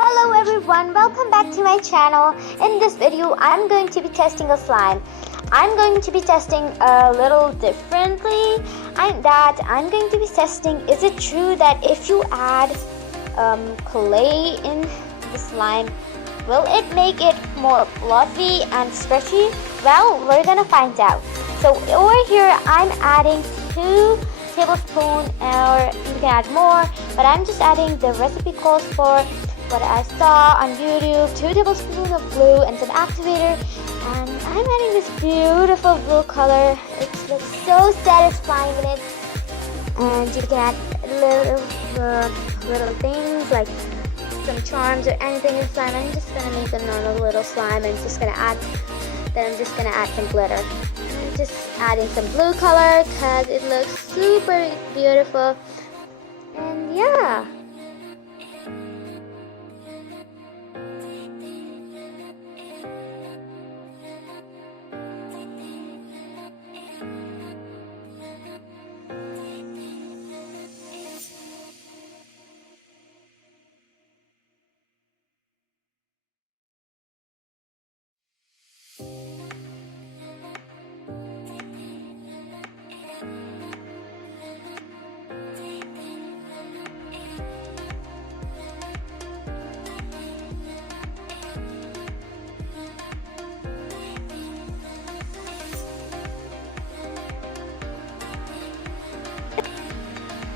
Hello everyone, welcome back to my channel. In this video, I'm going to be testing a slime. I'm going to be testing a little differently. I'm going to be testing, is it true that if you add clay in the slime, will it make it more fluffy and stretchy? Well, we're gonna find out. So over here, I'm adding 2 tablespoons, or you can add more, but I'm just adding the recipe calls for what I saw on YouTube. 2 tablespoons of glue and some activator, and I'm adding this beautiful blue color. It looks so satisfying in it, and you can add little things like some charms or anything in slime. I'm just gonna make a normal little slime. I'm just gonna add some glitter. I'm just adding some blue color because it looks super beautiful. And yeah.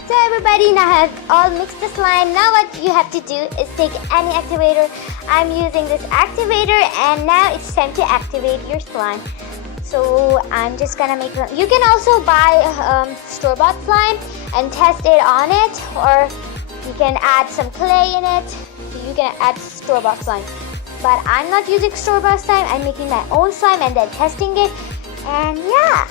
So everybody, now have all mixed the slime. Now what you have to do is take any activator. I'm using this activator, and now it's time to activate your slime. So I'm just gonna make it. You can also buy store-bought slime and test it on it, or you can add some clay in it. You can add store-bought slime, but I'm not using store-bought slime. I'm making my own slime and then testing it, and yeah.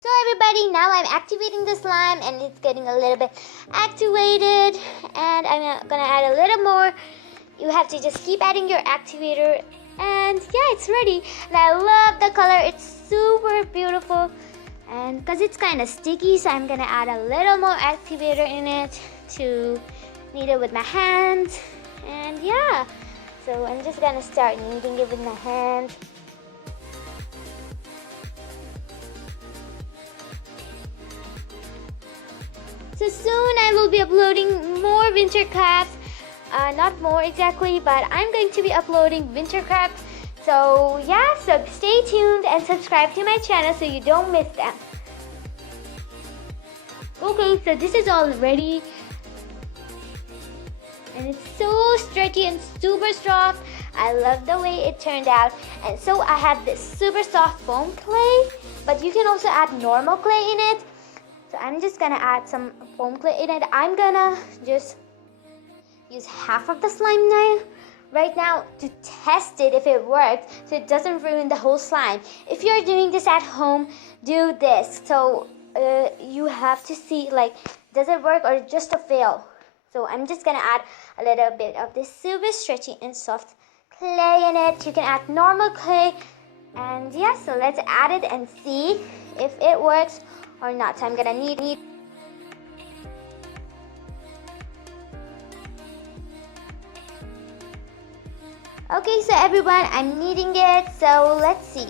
So everybody, now I'm activating the slime and it's getting a little bit activated, and I'm gonna add a little more. You have to just keep adding your activator, and yeah, it's ready. And I love the color, it's super beautiful, and because it's kind of sticky, so I'm gonna add a little more activator in it to knead it with my hands. And yeah, so I'm just gonna start kneading it with my hands. So soon I will be uploading more winter crafts. Not more exactly, but I'm going to be uploading winter crafts. So yeah, so stay tuned and subscribe to my channel so you don't miss them. Okay, so this is all ready. And it's so stretchy and super soft. I love the way it turned out. And so I have this super soft foam clay, but you can also add normal clay in it. So I'm just gonna add some foam clay in it. I'm gonna just use half of the slime now right now to test it if it works, so it doesn't ruin the whole slime. If you're doing this at home, do this. So you have to see, like, does it work or just a fail? So I'm just gonna add a little bit of this super stretchy and soft clay in it. You can add normal clay, and yeah, so let's add it and see if it works or not. So I'm gonna knead. Okay, so everyone, I'm kneading it, so let's see.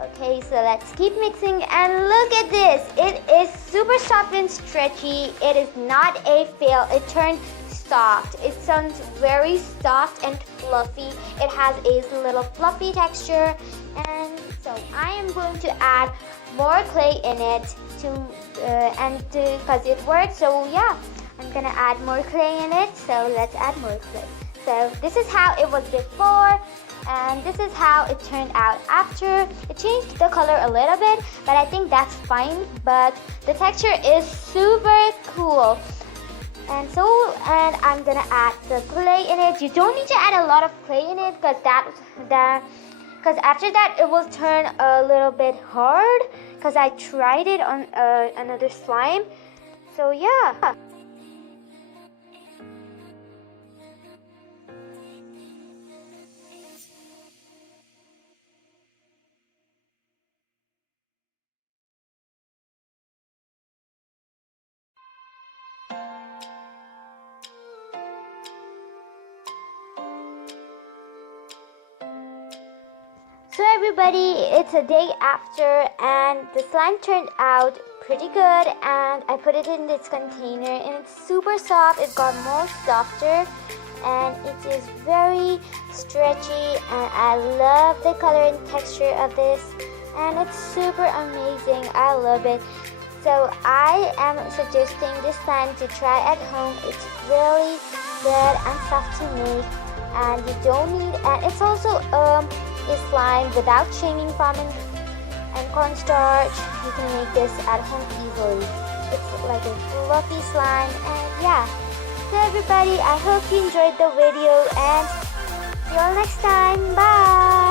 Okay, so let's keep mixing, and look at this. It is super soft and stretchy. It is not a fail. It turned soft. It sounds very soft and fluffy. It has a little fluffy texture, and so I am going to add more clay in it because it works. So yeah, I'm gonna add more clay in it. So let's add more clay. So this is how it was before, and this is how it turned out after. It changed the color a little bit, but I think that's fine. But the texture is super cool. And I'm gonna add the clay in it. You don't need to add a lot of clay in it because because after that it will turn a little bit hard, because I tried it on another slime. So yeah. So everybody, it's a day after and the slime turned out pretty good, and I put it in this container and it's super soft. It got more softer and it is very stretchy, and I love the color and texture of this, and it's super amazing. I love it. So I am suggesting this slime to try at home. It's really good and soft to make, and you don't need, and it's also is slime without shaving foam and cornstarch. You can make this at home easily. It's like a fluffy slime, and yeah. So everybody, I hope you enjoyed the video, and see you all next time. Bye.